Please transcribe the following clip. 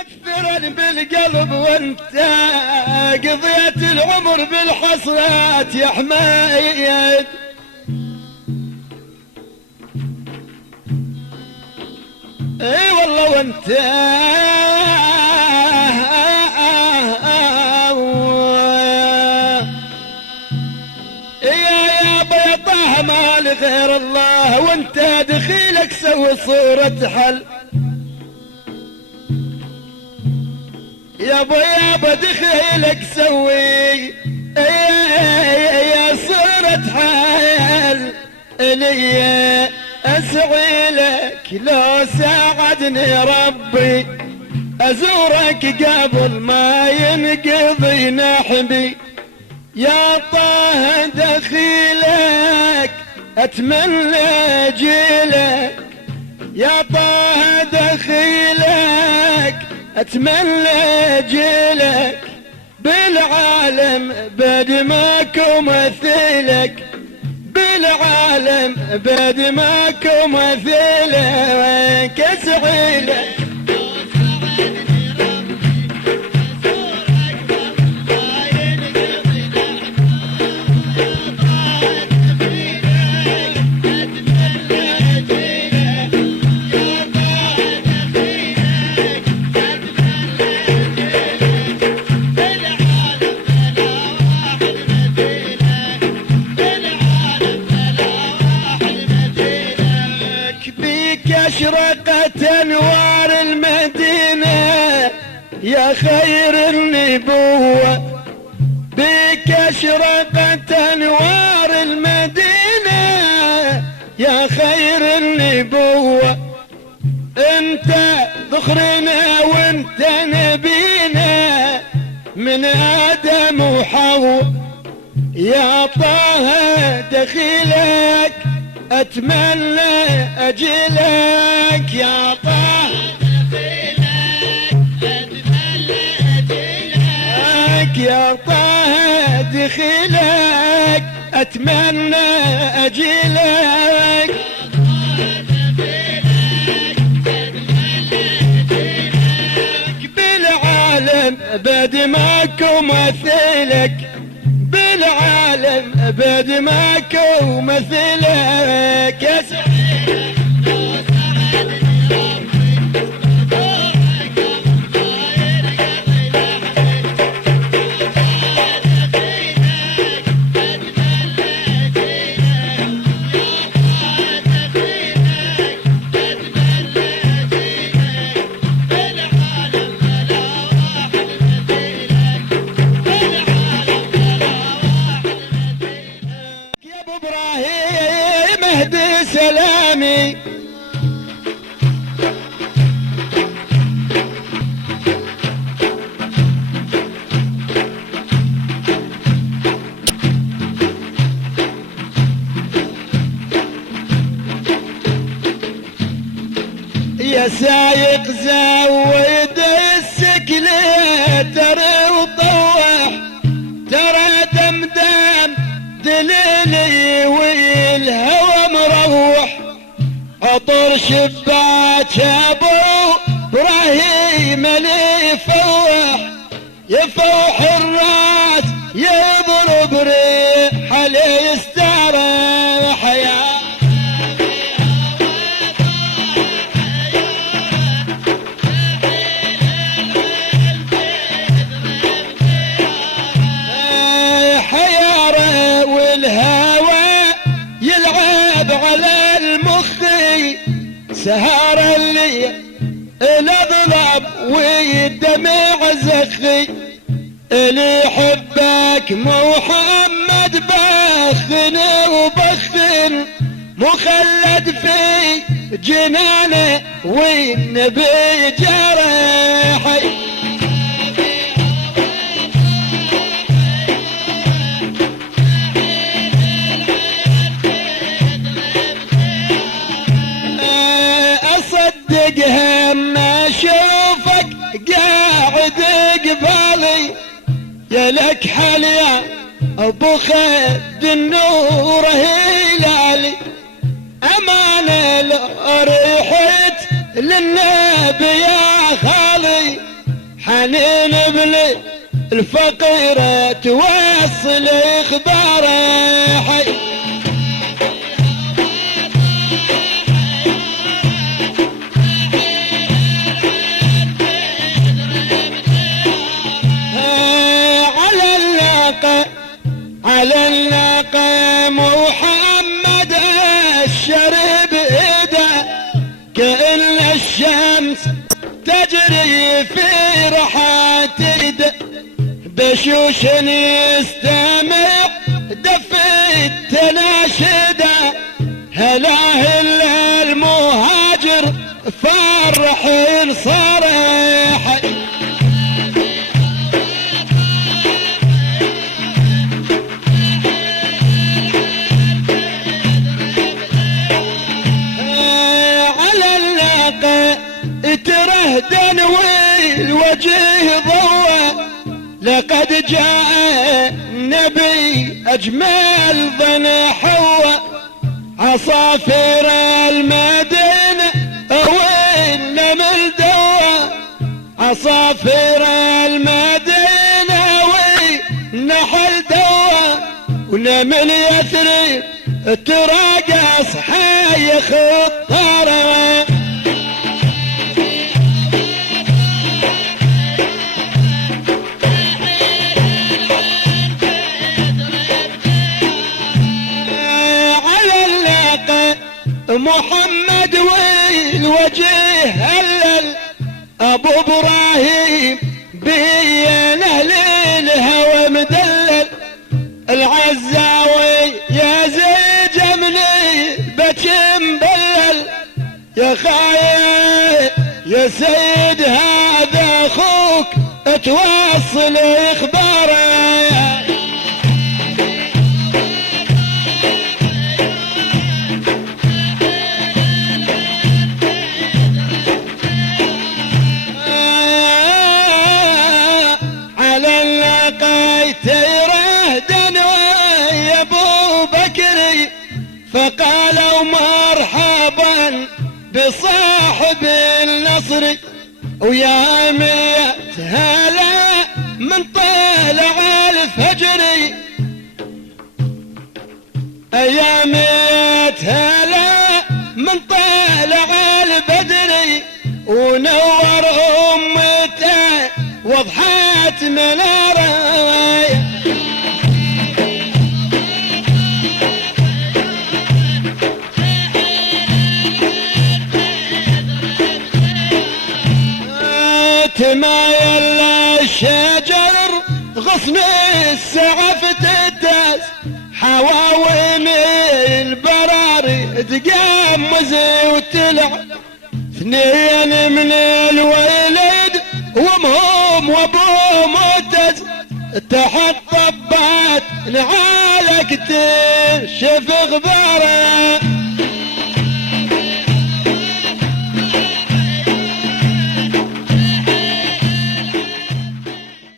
مؤثرا بالقلب وانت قضيت العمر بالحسرات يا حمايد. اي والله وانت يا بيضاه ما لغير الله، وانت دخيلك سوي صورة حل يا ابا دخيلك سوي يا صورة حل لي اسعي لك لو ساعدني ربي ازورك قبل ما ينقضي نحبي يا طه دخيلك اتمنى جيلك يا طه دخيلك اتمنى جيلك بالعالم بدماك مثيلك بالعالم بدماك مثيلك اسعي لك أشرقت أنوار المدينة يا خير النبوة بك أشرقت أنوار المدينة يا خير النبوة أنت ذخرنا وأنت نبينا من آدم وحواء يا طه دخيلك اتمنى اجيلك يا طه دخيلك اتمنى اجيلك يا طه دخيلك اتمنى اجيلك بالعالم بدماك ومثيلك بالعالم بدماك ومثلك يا سعيد لو سعدني ربي دورك غير قضي مهدي سلامي يا سايق زود السكليتر وطوح ترى دمدم دليلي والهوى مروح عطر شباك ابو ابراهيم اللي يفوح الراس يضرب ريح اللي يستريح يا حيارة والهوى يلعب على المخي سهر اللي الاضرب والدمع زخي اللي يحبك محمد بخن وبخن مخلد في جنانه والنبي جرح هم اشوفك قاعد قبالي يا لك حليا ابو خد النور هلالي امانه لو ريحت للنبي يا خالي الطفل الفقيرة توصل اخباره حي. على الناقة محمد الشرب ايده كأن الشمس تجري في رحات ايده بشوش يستمع دف التناشده هلا هلا المهاجر فرح صريح. ترهدن والوجه ضوى لقد جاء نبي أجمل ظن حوى عصافير المدينة والنمل دوا عصافير المدينة والنحل دوا ونمل يثرب تراقص حي خطاره. محمد والوجه هلل ابو ابراهيم بين اهل الهوى مدلل العزاوي يا زي جمني بكي مبلل يا خايف يا سيد هذا اخوك توصل اخباره. فقالوا مرحبا بصاحب النصر ويا ميت هلا من طلع الفجر يا ميت هلا من طلع البدر ونور امته وضحت مناره. تمايل الشجر غصن السعف تداس حواوين البراري تقمز وتلع اثنين من الولد وامهم وابو متز تحت طبات نعالك تشف غباره.